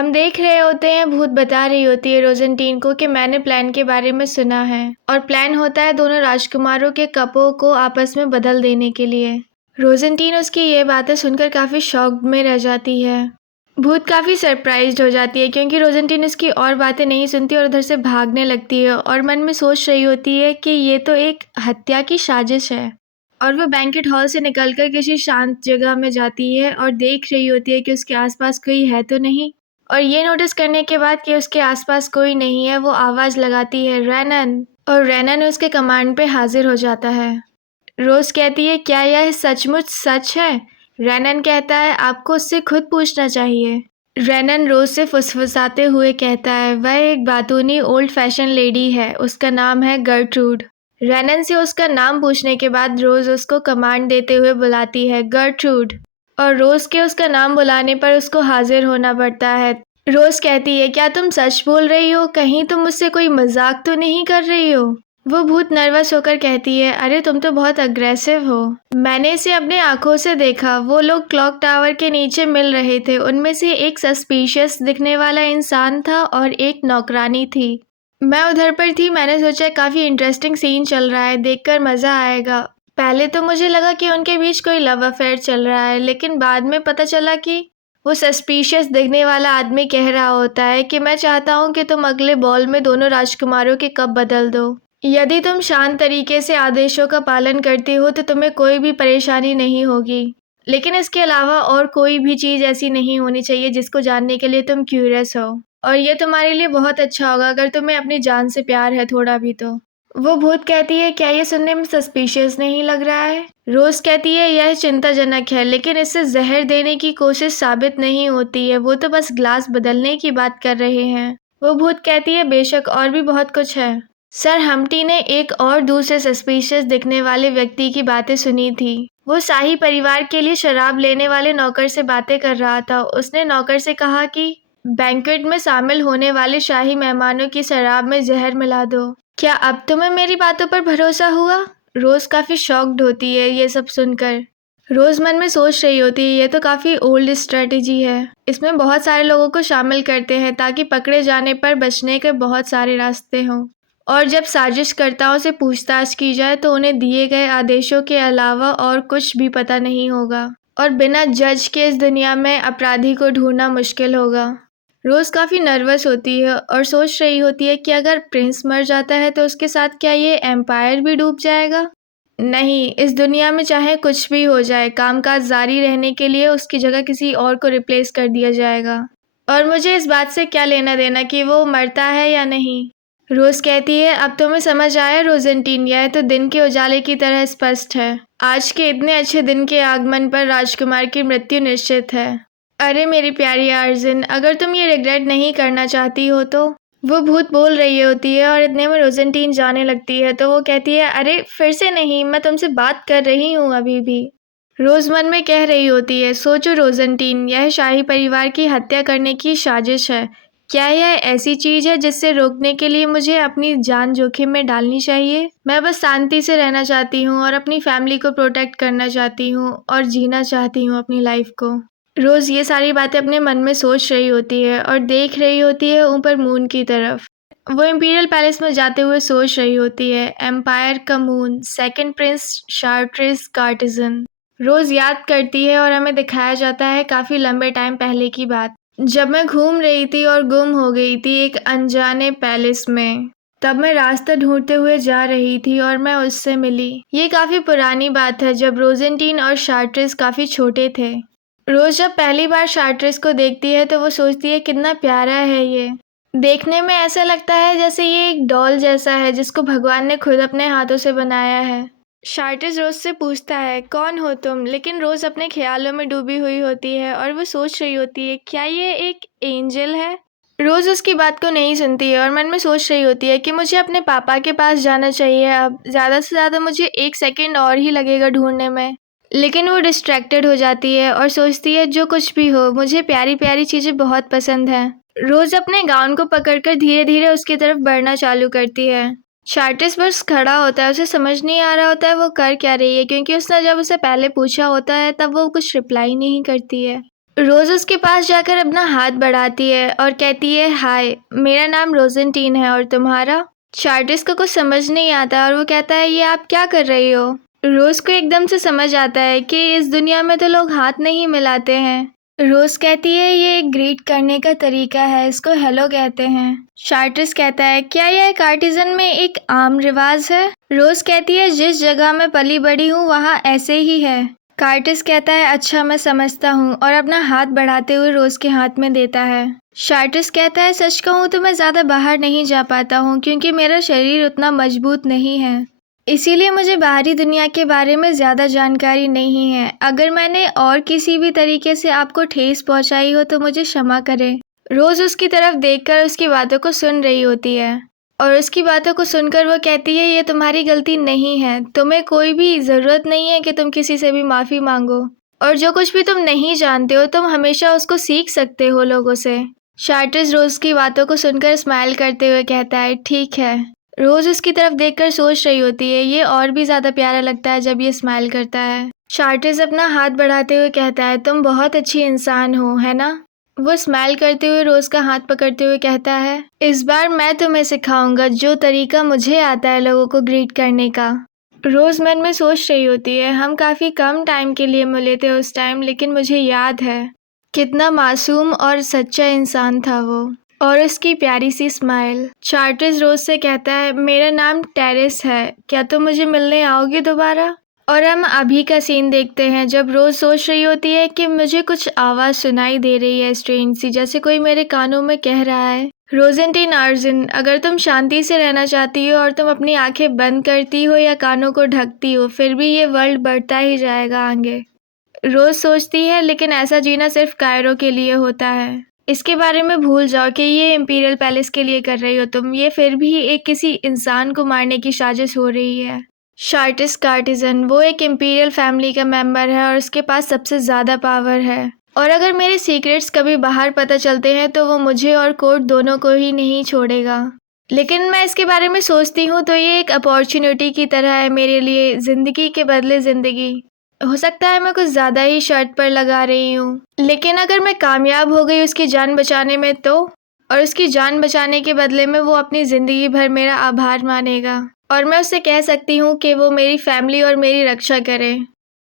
हम देख रहे होते हैं, भूत बता रही होती है रोजेंटीन को कि मैंने प्लान के बारे में सुना है। और प्लान होता है दोनों राजकुमारों के कपों को आपस में बदल देने के लिए। रोजेंटीन उसकी ये बातें सुनकर काफ़ी शॉक्ड में रह जाती है। भूत काफ़ी सरप्राइज्ड हो जाती है क्योंकि रोजेंटीन उसकी और बातें नहीं सुनती और उधर से भागने लगती है और मन में सोच रही होती है कि ये तो एक हत्या की साजिश है। और वो बैंकेट हॉल से निकलकर किसी शांत जगह में जाती है और देख रही होती है कि उसके आसपास कोई है तो नहीं। और ये नोटिस करने के बाद कि उसके आसपास कोई नहीं है, वो आवाज़ लगाती है, रैनन। और रैनन उसके कमांड पे हाजिर हो जाता है। रोज़ कहती है, क्या यह सचमुच सच है? रैनन कहता है, आपको उससे खुद पूछना चाहिए। रैनन रोज़ से फुसफुसाते हुए कहता है, वह एक बातूनी ओल्ड फैशन लेडी है, उसका नाम है गर्ट्रूड। रैनन से उसका नाम पूछने के बाद रोज़ उसको कमांड देते हुए बुलाती है, गर्ट्रूड। और रोज़ के उसका नाम बुलाने पर उसको हाजिर होना पड़ता है। रोज़ कहती है, क्या तुम सच बोल रही हो? कहीं तुम मुझसे कोई मजाक तो नहीं कर रही हो? वो बहुत नर्वस होकर कहती है, अरे तुम तो बहुत अग्रेसिव हो। मैंने इसे अपने आंखों से देखा। वो लोग क्लॉक टावर के नीचे मिल रहे थे। उनमें से एक सस्पिशियस दिखने वाला इंसान था और एक नौकरानी थी। मैं उधर पर थी। मैंने सोचा काफ़ी इंटरेस्टिंग सीन चल रहा है, देखकर मज़ा आएगा। पहले तो मुझे लगा कि उनके बीच कोई लव अफेयर चल रहा है, लेकिन बाद में पता चला कि वो सस्पिशियस दिखने वाला आदमी कह रहा होता है कि मैं चाहता हूँ कि तुम अगले बॉल में दोनों राजकुमारों के कप बदल दो। यदि तुम शांत तरीके से आदेशों का पालन करती हो तो तुम्हें कोई भी परेशानी नहीं होगी, लेकिन इसके अलावा और कोई भी चीज़ ऐसी नहीं होनी चाहिए जिसको जानने के लिए तुम क्यूरियस हो। और ये तुम्हारे लिए बहुत अच्छा होगा अगर तुम्हें अपनी जान से प्यार है थोड़ा भी तो। वो भूत कहती है, क्या ये सुनने में सस्पिशियस नहीं लग रहा है? रोज़ कहती है, यह चिंताजनक है, लेकिन इससे जहर देने की कोशिश साबित नहीं होती है। वो तो बस ग्लास बदलने की बात कर रहे हैं। वो भूत कहती है, बेशक और भी बहुत कुछ है। सर हम्प्टी ने एक और दूसरे सस्पिशियस दिखने वाले व्यक्ति की बातें सुनी थी। वो शाही परिवार के लिए शराब लेने वाले नौकर से बातें कर रहा था। उसने नौकर से कहा कि बैंक्वेट में शामिल होने वाले शाही मेहमानों की शराब में जहर मिला दो। क्या अब तुम्हें मेरी बातों पर भरोसा हुआ? रोज़ काफ़ी शॉक्ड होती है ये सब सुनकर। रोज़ मन में सोच रही होती है, ये तो काफ़ी ओल्ड स्ट्रेटजी है। इसमें बहुत सारे लोगों को शामिल करते हैं ताकि पकड़े जाने पर बचने के बहुत सारे रास्ते हों। और जब साजिशकर्ताओं से पूछताछ की जाए तो उन्हें दिए गए आदेशों के अलावा और कुछ भी पता नहीं होगा और बिना जज के इस दुनिया में अपराधी को ढूंढना मुश्किल होगा। रोज़ काफ़ी नर्वस होती है और सोच रही होती है कि अगर प्रिंस मर जाता है तो उसके साथ क्या ये एम्पायर भी डूब जाएगा? नहीं, इस दुनिया में चाहे कुछ भी हो जाए, कामकाज जारी रहने के लिए उसकी जगह किसी और को रिप्लेस कर दिया जाएगा। और मुझे इस बात से क्या लेना देना कि वो मरता है या नहीं। रोज़ कहती है, अब तुम्हें समझ आया रोजेंटीन, यह तो दिन के उजाले की तरह स्पष्ट है। आज के इतने अच्छे दिन के आगमन पर राजकुमार की मृत्यु निश्चित है। अरे मेरी प्यारी आर्जिन, अगर तुम ये रिग्रेट नहीं करना चाहती हो तो। वो भूत बोल रही होती है और इतने में रोजेंटीन जाने लगती है तो वो कहती है, अरे फिर से नहीं, मैं तुमसे बात कर रही हूँ अभी भी। रोज़ मन में कह रही होती है, सोचो रोजेंटीन, यह शाही परिवार की हत्या करने की साजिश है। क्या यह ऐसी चीज़ है जिससे रोकने के लिए मुझे अपनी जान जोखिम में डालनी चाहिए? मैं बस शांति से रहना चाहती हूँ और अपनी फैमिली को प्रोटेक्ट करना चाहती हूँ और जीना चाहती हूँ अपनी लाइफ को। रोज़ ये सारी बातें अपने मन में सोच रही होती है और देख रही होती है ऊपर मून की तरफ। वो इम्पीरियल पैलेस में जाते हुए सोच रही होती है, एम्पायर का मून, सेकंड प्रिंस शार्ट्रेस कार्टिजन। रोज़ याद करती है और हमें दिखाया जाता है काफ़ी लंबे टाइम पहले की बात, जब मैं घूम रही थी और गुम हो गई थी एक अनजाने पैलेस में। तब मैं रास्ता ढूंढते हुए जा रही थी और मैं उससे मिली। ये काफ़ी पुरानी बात है, जब रोजेंटीन और शार्ट्रेस काफ़ी छोटे थे। रोज़ जब पहली बार शार्ट्रेस को देखती है तो वो सोचती है, कितना प्यारा है ये। देखने में ऐसा लगता है जैसे ये एक डॉल जैसा है जिसको भगवान ने खुद अपने हाथों से बनाया है। शार्ट्रेस रोज़ से पूछता है, कौन हो तुम? लेकिन रोज़ अपने ख्यालों में डूबी हुई होती है और वो सोच रही होती है, क्या ये एक एंजल है? रोज़ उसकी बात को नहीं सुनती है और मन में सोच रही होती है कि मुझे अपने पापा के पास जाना चाहिए। अब ज़्यादा से ज़्यादा मुझे 1 सेकंड और ही लगेगा ढूंढने में। लेकिन वो डिस्ट्रैक्टेड हो जाती है और सोचती है, जो कुछ भी हो, मुझे प्यारी प्यारी चीज़ें बहुत पसंद हैं। रोज़ अपने गाउन को पकड़कर धीरे धीरे उसकी तरफ बढ़ना चालू करती है। शार्ट्रेस बस खड़ा होता है, उसे समझ नहीं आ रहा होता है वो कर क्या रही है, क्योंकि उसने जब उसे पहले पूछा होता है तब वो कुछ रिप्लाई नहीं करती है। रोज उसके पास जाकर अपना हाथ बढ़ाती है और कहती है, हाय, मेरा नाम रोजेंटीन है और तुम्हारा? चार्टिस को कुछ समझ नहीं आता और वो कहता है, ये आप क्या कर रही हो? रोज को एकदम से समझ आता है कि इस दुनिया में तो लोग हाथ नहीं मिलाते हैं। रोज कहती है, ये एक ग्रीट करने का तरीका है, इसको हेलो कहते हैं। चार्टिस कहता है, क्या यह एक आर्टिजन में एक आम रिवाज है? रोज कहती है, जिस जगह मैं पली बड़ी हूँ वहाँ ऐसे ही है। कार्टिस कहता है, अच्छा, मैं समझता हूँ, और अपना हाथ बढ़ाते हुए रोज के हाथ में देता है। शार्टिस कहता है, सच कहूँ तो मैं ज़्यादा बाहर नहीं जा पाता हूँ क्योंकि मेरा शरीर उतना मजबूत नहीं है, इसीलिए मुझे बाहरी दुनिया के बारे में ज़्यादा जानकारी नहीं है। अगर मैंने और किसी भी तरीके से आपको ठेस पहुँचाई हो तो मुझे क्षमा करें। रोज़ उसकी तरफ देखकर उसकी बातों को सुन रही होती है और उसकी बातों को सुनकर वो कहती है, ये तुम्हारी गलती नहीं है, तुम्हें कोई भी ज़रूरत नहीं है कि तुम किसी से भी माफ़ी मांगो, और जो कुछ भी तुम नहीं जानते हो तुम हमेशा उसको सीख सकते हो लोगों से। शार्टिस रोज़ की बातों को सुनकर स्माइल करते हुए कहता है, ठीक है। रोज़ उसकी तरफ देखकर सोच रही होती है, ये और भी ज़्यादा प्यारा लगता है जब ये स्माइल करता है। शार्टिस अपना हाथ बढ़ाते हुए कहता है, तुम बहुत अच्छी इंसान हो, है ना? वो स्माइल करते हुए रोज का हाथ पकड़ते हुए कहता है, इस बार मैं तुम्हें सिखाऊंगा जो तरीका मुझे आता है लोगों को ग्रीट करने का। रोज मन में सोच रही होती है, हम काफी कम टाइम के लिए मिले थे उस टाइम, लेकिन मुझे याद है कितना मासूम और सच्चा इंसान था वो, और उसकी प्यारी सी स्माइल। चार्टिस रोज से कहता है, मेरा नाम टेरेस है, क्या तुम मुझे मिलने आओगे दोबारा? और हम अभी का सीन देखते हैं जब रोज सोच रही होती है कि मुझे कुछ आवाज़ सुनाई दे रही है स्ट्रेंज सी, जैसे कोई मेरे कानों में कह रहा है, रोजेंटीन आर्जिन, अगर तुम शांति से रहना चाहती हो और तुम अपनी आंखें बंद करती हो या कानों को ढकती हो, फिर भी ये वर्ल्ड बढ़ता ही जाएगा आगे। रोज सोचती है, लेकिन ऐसा जीना सिर्फ कायरो के लिए होता है, इसके बारे में भूल जाओ कि ये इंपीरियल पैलेस के लिए कर रही हो तुम, ये फिर भी एक किसी इंसान को मारने की साजिश हो रही है। शार्टिस कार्टिजन, वो एक इंपीरियल फैमिली का मेंबर है और उसके पास सबसे ज़्यादा पावर है, और अगर मेरे सीक्रेट्स कभी बाहर पता चलते हैं तो वो मुझे और कोर्ट दोनों को ही नहीं छोड़ेगा। लेकिन मैं इसके बारे में सोचती हूँ तो ये एक अपॉर्चुनिटी की तरह है मेरे लिए, ज़िंदगी के बदले ज़िंदगी। हो सकता है मैं कुछ ज़्यादा ही शर्त पर लगा रही हूँ, लेकिन अगर मैं कामयाब हो गई उसकी जान बचाने में तो, और उसकी जान बचाने के बदले में वो अपनी ज़िंदगी भर मेरा आभार मानेगा, और मैं उससे कह सकती हूँ कि वो मेरी फैमिली और मेरी रक्षा करे।